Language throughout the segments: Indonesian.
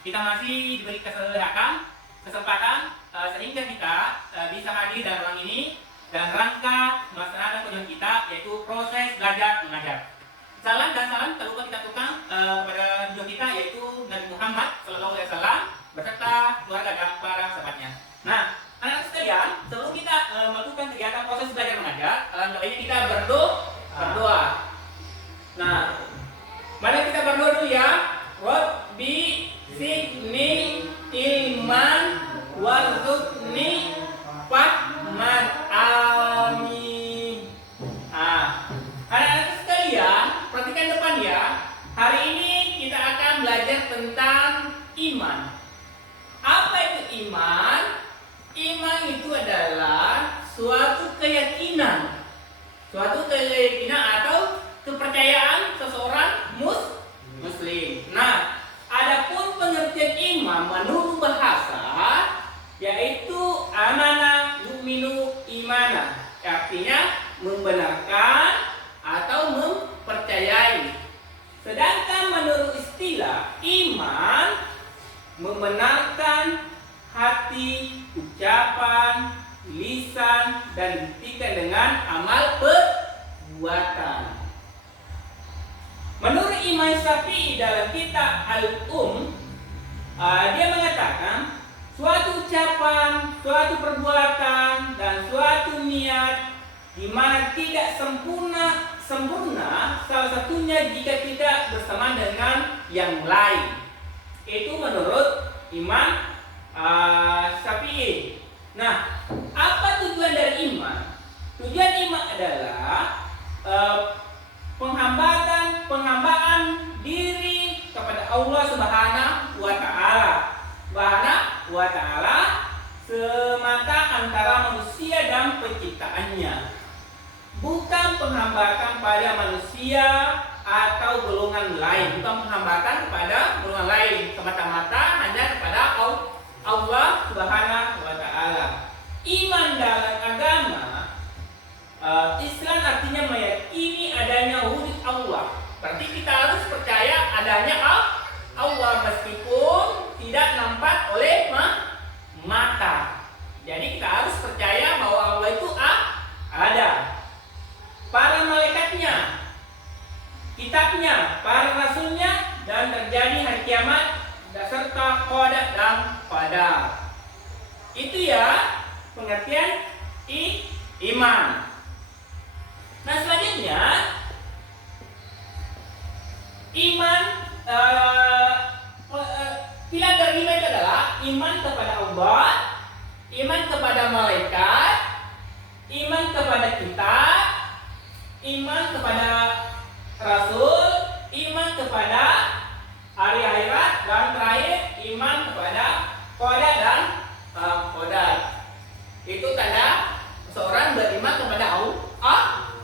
kita masih diberi kesempatan sehingga kita bisa hadir dalam ruang ini dalam rangka melaksanakan tujuan kita, yaitu proses belajar mengajar. Salam dan salam tak lupa kita tukang pada tujuan kita, yaitu Nabi Muhammad SAW beserta keluarga dan para sahabatnya. Nah, anak-anak sekalian, sebelum kita melakukan kegiatan proses belajar mengajar, alangkah baiknya kita berdoa. Nah, mari kita berdoa dulu ya. Rabbi zidni ilman warzuqni fahman, amin. Anak-anak sekalian, perhatikan depan ya. Hari ini kita akan belajar tentang iman. Apa itu iman? Iman itu adalah suatu keyakinan atau kepercayaan seseorang muslim. Nah, adapun pengertian iman menurut bahasa yaitu amana yu'minu imana, artinya membenarkan atau mempercayai. Sedangkan menurut istilah iman membenarkan hati, ucapan, lisan, dan dibuktikan dengan amal perbuatan. Menurut Imam Syafi'i dalam kitab dia mengatakan suatu ucapan, suatu perbuatan, dan suatu niat di mana tidak sempurna salah satunya jika tidak bersamaan dengan yang lain. Itu menurut Imam Syafi'i. Nah, apa tujuan dari iman? Tujuan iman adalah penghambaan diri kepada Allah Subhanahu wa Ta'ala semata antara manusia dan penciptaannya, bukan penghambaan pada manusia atau golongan lain, semata-mata hanya kepada Allah Subhanahu wa Ta'ala. Iman dalam agama Islam artinya meyakini adanya wujud Allah. Berarti kita harus percaya adanya Allah meskipun tidak nampak oleh mata. Jadi kita harus percaya bahwa Allah itu ada. Para malaikatnya, kitabnya, para rasulnya, dan terjadi hari kiamat serta qada dan qadar. Itu ya pengertian iman. Nah, selanjutnya iman pilar dari iman itu adalah iman kepada Allah, iman kepada malaikat, iman kepada kitab, iman kepada rasul, iman kepada hari akhirat, dan terakhir iman kepada qada dan qadar. Itu tanda seorang beriman kepada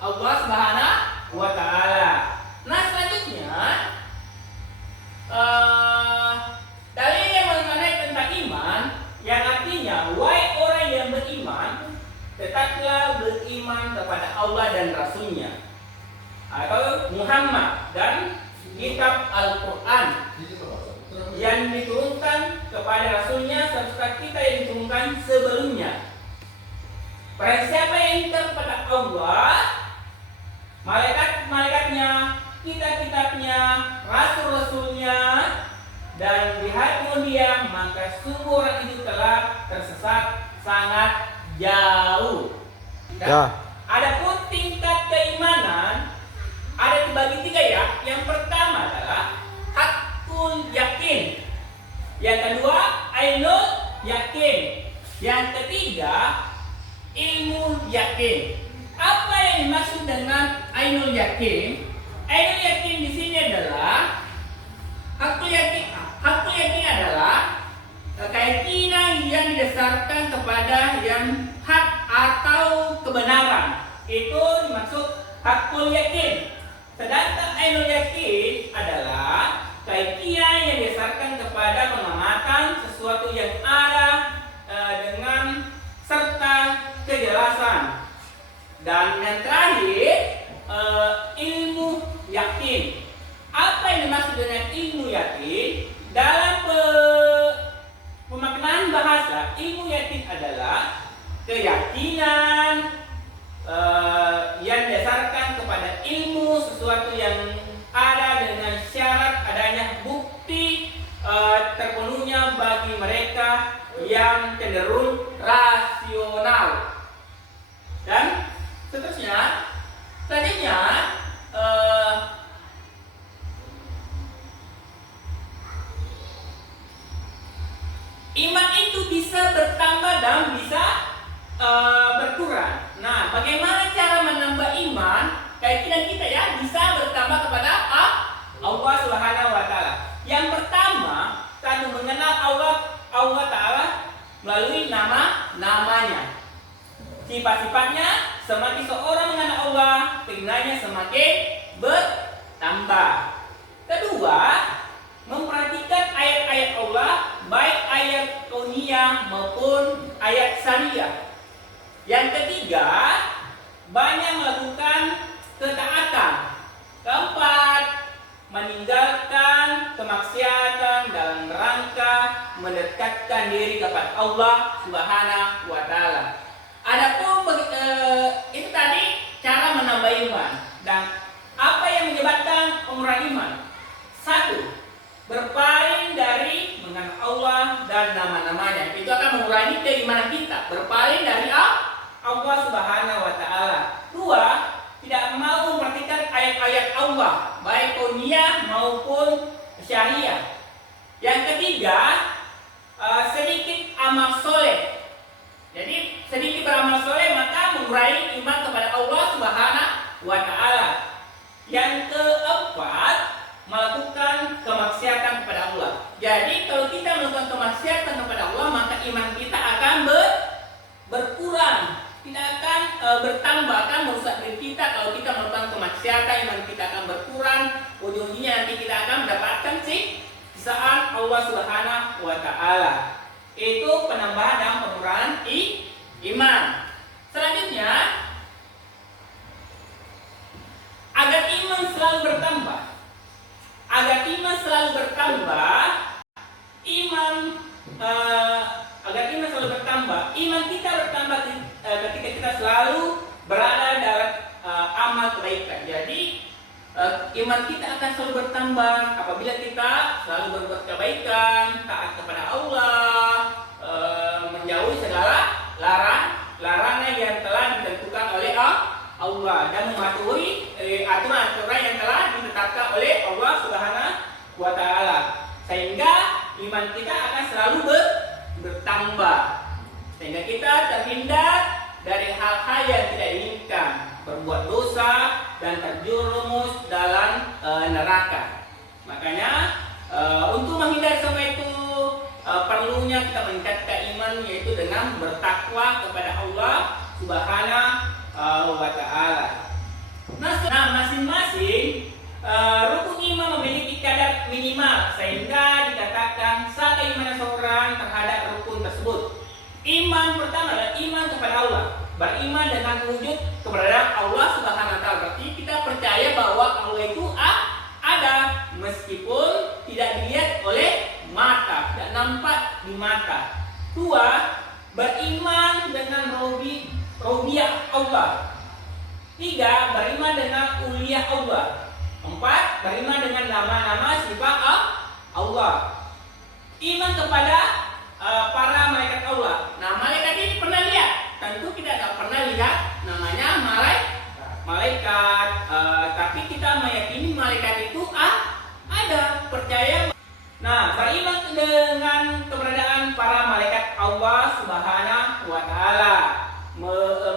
Allah Subhanahu wa Ta'ala. Nah, selanjutnya dalil yang mengenai tentang iman yang artinya wahai orang yang beriman, tetaplah beriman kepada Allah dan Rasulnya atau Muhammad dan kitab Al-Quran yang diturunkan kepada Rasulnya serta kita yang diturunkan sebelumnya. Barang siapa yang kepada Allah, malaikat-malaikatnya, kitab-kitabnya, rasul-rasulnya, dan di hari kemudian, maka sungguh orang itu telah tersesat sangat jauh. Adapun tingkat keimanan ada dibagi tiga ya. Yang pertama adalah hakul yakin, yang kedua ainul yakin, yang ketiga ilmu yakin. Apa yang dimaksud dengan ainul yakin? Ainul yakin di sini adalah hakul yakin. Hakul yakin adalah keyakinan yang didasarkan kepada yang hak atau kebenaran. Itu dimaksud hakul yakin. Sedangkan ainul yakin adalah keyakinan yang didasarkan kepada pengamatan sesuatu yang ada dengan serta kejelasan. Dan yang terakhir ilmu yakin. Apa yang dimaksud dengan ilmu yakin? Dalam bahasa, ilmu yakin adalah keyakinan yang didasarkan kepada ilmu sesuatu yang ada dengan syarat adanya bukti terpenuhnya bagi mereka yang cenderung rasional. Dan seterusnya, selanjutnya iman itu bisa bertambah dan bisa berkurang. Nah, bagaimana cara menambah iman? Keyakinan kita ya bisa bertambah kepada Allah Subhanahu wa taala. Yang pertama, satu, mengenal Allah taala melalui namanya. Sifat-sifatnya, semakin seorang mengenal Allah, keinginannya semakin bertambah. Kedua, memperhatikan ayat-ayat Allah, baik ayat kauniyah maupun ayat syariah. Yang ketiga, banyak melakukan ketaatan. Keempat, meninggalkan kemaksiatan dalam rangka mendekatkan diri kepada Allah Subhanahu wa taala. Adapun itu tadi cara menambah iman. Dan apa yang menyebabkan pengurangan iman? Satu, berpaling dari mengenal Allah dan nama-namanya. Itu akan mengurangi keimanan kita. Berpaling dari Allah Subhanahu wa taala. Dua, tidak mau memperhatikan ayat-ayat Allah, baik kauniyah maupun syariah. Yang ketiga, sedikit amal soleh. Jadi sedikit beramal soleh maka mengurangi iman kepada Allah Subhanahu wa taala. Yang keempat, melakukan kemaksiatan kepada Allah. Jadi kalau kita melakukan kemaksiatan kepada Allah, maka iman kita akan berkurang, tidak akan bertambah, akan merusak diri kita. Kalau kita melakukan kemaksiatan, iman kita akan berkurang. Ujung-ujungnya nanti kita akan mendapatkan siksaan Allah Subhanahu wa taala. Itu penambahan dan pengurangan iman. Selanjutnya, agar iman selalu bertambah. Agar iman selalu bertambah, iman kita bertambah ketika kita selalu berada dalam amal kebaikan. Jadi iman kita akan selalu bertambah apabila kita selalu berbuat kebaikan, taat kepada Allah, menjauhi segala larangan yang telah ditentukan oleh Allah dan mematuhi aturan-aturan yang telah ditetapkan oleh Allah Subhanahu wa taala. Sehingga iman kita akan selalu bertambah. Sehingga kita terhindar dari hal-hal yang tidak diinginkan, berbuat dosa dan terjerumus dalam neraka. Makanya untuk menghindari semua itu perlunya kita meningkatkan iman, yaitu dengan bertakwa kepada Allah Subhanahu wa taala. Nah, masing-masing rukun iman memiliki kadar minimal sehingga dikatakan sah keimanan seorang terhadap rukun tersebut. Iman pertama adalah iman kepada Allah, beriman dengan wujud keberadaan Allah Subhanahu wa taala. Berarti kita percaya bahwa Allah itu ada meskipun tidak dilihat oleh mata, tidak nampak di mata. Dua, beriman dengan rububiyah Allah. Tiga, beriman dengan uluhiyah Allah. Empat, beriman dengan nama-nama sifat Allah. Iman kepada para malaikat Allah. Nah, malaikat ini pernah lihat? Tentu kita tidak pernah lihat namanya malaikat, tapi kita meyakini malaikat itu ada, percaya. Nah, beriman dengan keberadaan para malaikat Allah Subhanahu wa taala,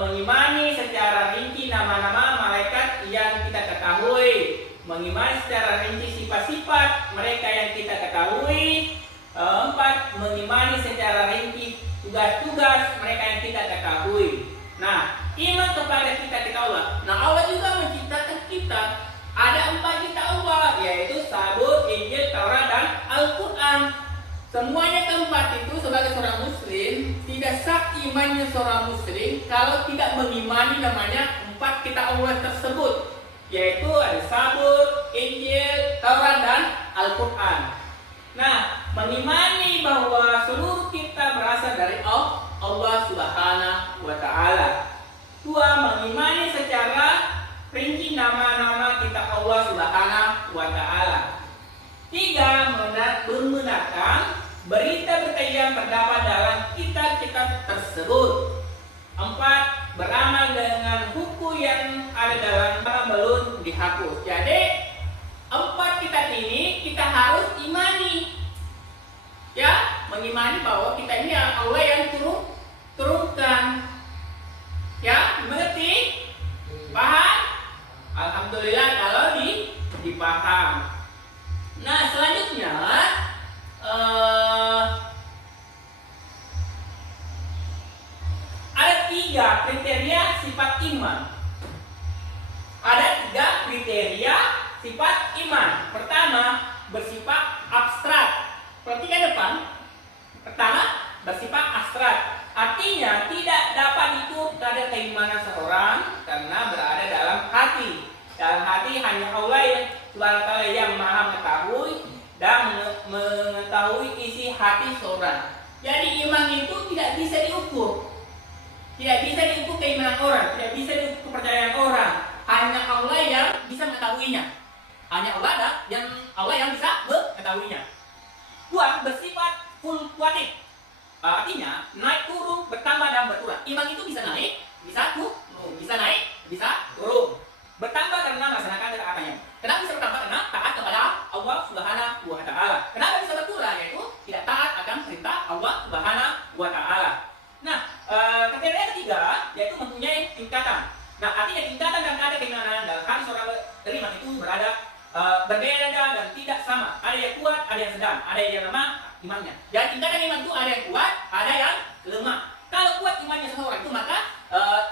mengimani secara rinci nama-nama malaikat yang kita ketahui, mengimani secara rinci sifat-sifat mereka yang kita ketahui. Empat, mengimani secara rinci tugas-tugas mereka yang kita ketahui. Nah, iman kepada kita Allah. Nah, Allah juga menciptakan kita. Ada 4 kitab Allah, yaitu Zabur, Injil, Taurat, dan Al-Quran. Semuanya keempat itu sebagai seorang muslim tidak sah imannya seorang muslim kalau tidak mengimani namanya 4 kitab Allah tersebut, yaitu ada Zabur, Injil, Taurat, dan Al-Quran. Nah, mengimani bahwa seluruh kita berasal dari Subhanahu wa Ta'ala. 2. Mengimani secara rinci nama-nama kita Allah Subhanahu wa Ta'ala. 3. Membenarkan berita-berita yang terdapat dalam kitab-kitab tersebut. 4. Beramal dengan hukum yang ada dalam belum dihapus. Jadi 4 kitab ini kita harus imani, ya, mengimani bahwa kita ini Allah yang turunkan, ya, mengerti, paham? Alhamdulillah kalau dipaham. Nah, selanjutnya ada 3 kriteria sifat iman. Ada 3 kriteria sifat iman. Pertama, bersifat abstrak. Perhatikan depan. Pertama, bersifat abstrak. Artinya tidak dapat diukur pada keimanan seorang karena berada dalam hati. Dalam hati hanya Allah yang Subhanahu wa Ta'ala yang Maha mengetahui dan mengetahui isi hati seorang. Jadi iman itu tidak bisa diukur. Tidak bisa diukur keimanan orang, tidak bisa diukur kepercayaan orang. Hanya Allah yang bisa mengetahuinya. Hanya Allah yang bisa mengetahuinya. 2. Bersifat fluktuatif. Artinya naik turun, bertambah dan berkurang. Iman itu bisa naik, bisa turun, bisa naik, bisa turun. Bertambah karena melaksanakan ketaatannya. Kenapa bisa bertambah? Karena taat kepada Allah Subhanahu wa Ta'ala. Kenapa bisa berkurang? Yaitu tidak taat akan perintah Allah Subhanahu wa Ta'ala. Nah, kriteria ketiga yaitu mempunyai tingkatan. Nah, artinya tingkatan dan ada keimanan dalam hati seorang beriman itu berada berbeda dan tidak sama. Ada yang kuat, ada yang sedang, ada yang lemah imannya. Dan tingkatan iman itu ada yang kuat, ada yang lemah. Kalau kuat imannya seseorang itu maka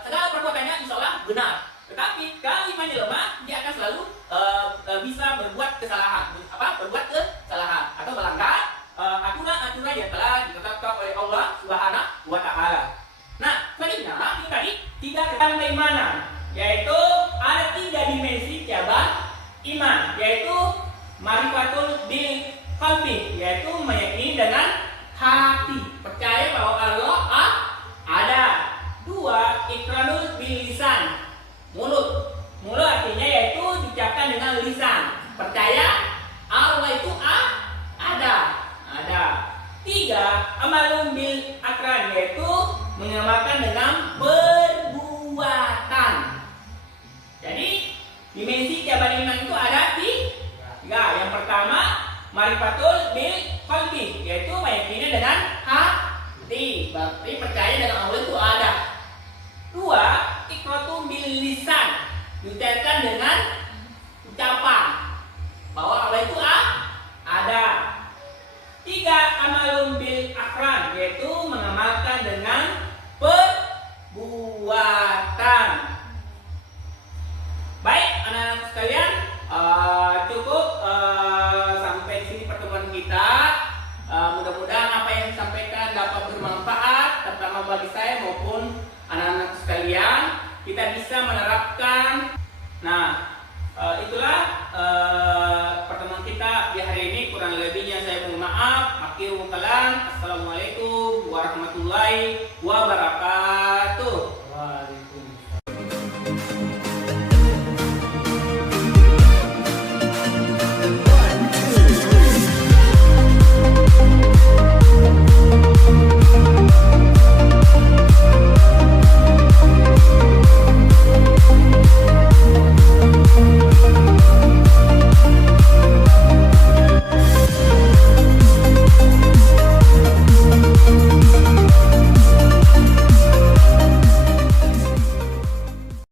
segala perbuatannya insya Allah benar. Tetapi kalau imannya lemah, dia akan selalu bisa berbuat kesalahan, berbuat kesalahan atau melanggar aturan-aturan yang telah ditetapkan oleh Allah Subhanahu wa Ta'ala. Nah, selanjutnya ini tadi 3 cabang keimanan, yaitu ada 3 dimensi cabang iman, yaitu marifatul bil qalbi, yaitu meyakini dengan hati, percaya bahwa Allah ada. 2. Iqrarul bil lisan, mulut artinya yaitu diucapkan dengan lisan, percaya Allah itu ada. 3. Amalun bil akran, yaitu mengamalkan dengan perbuatan. Jadi dimensi cabang iman itu ada 3. Yang pertama marifatul bil qalbi, yaitu meyakini dengan hati, berarti percaya dengan Allah itu ada. 2. Iqratu bil lisan, diucapkan dengan ucapan bahwa Allah itu ada. 3. Amalun bil akran, yaitu mengamalkan dengan perbuatan. Baik, anak-anak sekalian, cukup sampai di sini pertemuan kita. Mudah-mudahan apa yang disampaikan dapat bermanfaat, terutama bagi saya maupun anak-anak sekalian. Kita bisa menerapkan. Nah, itulah pertemuan kita di hari ini. Kurang lebihnya saya mohon maaf. Akhirul kalam. Assalamualaikum warahmatullahi wabarakatuh. Waalaikumsalam.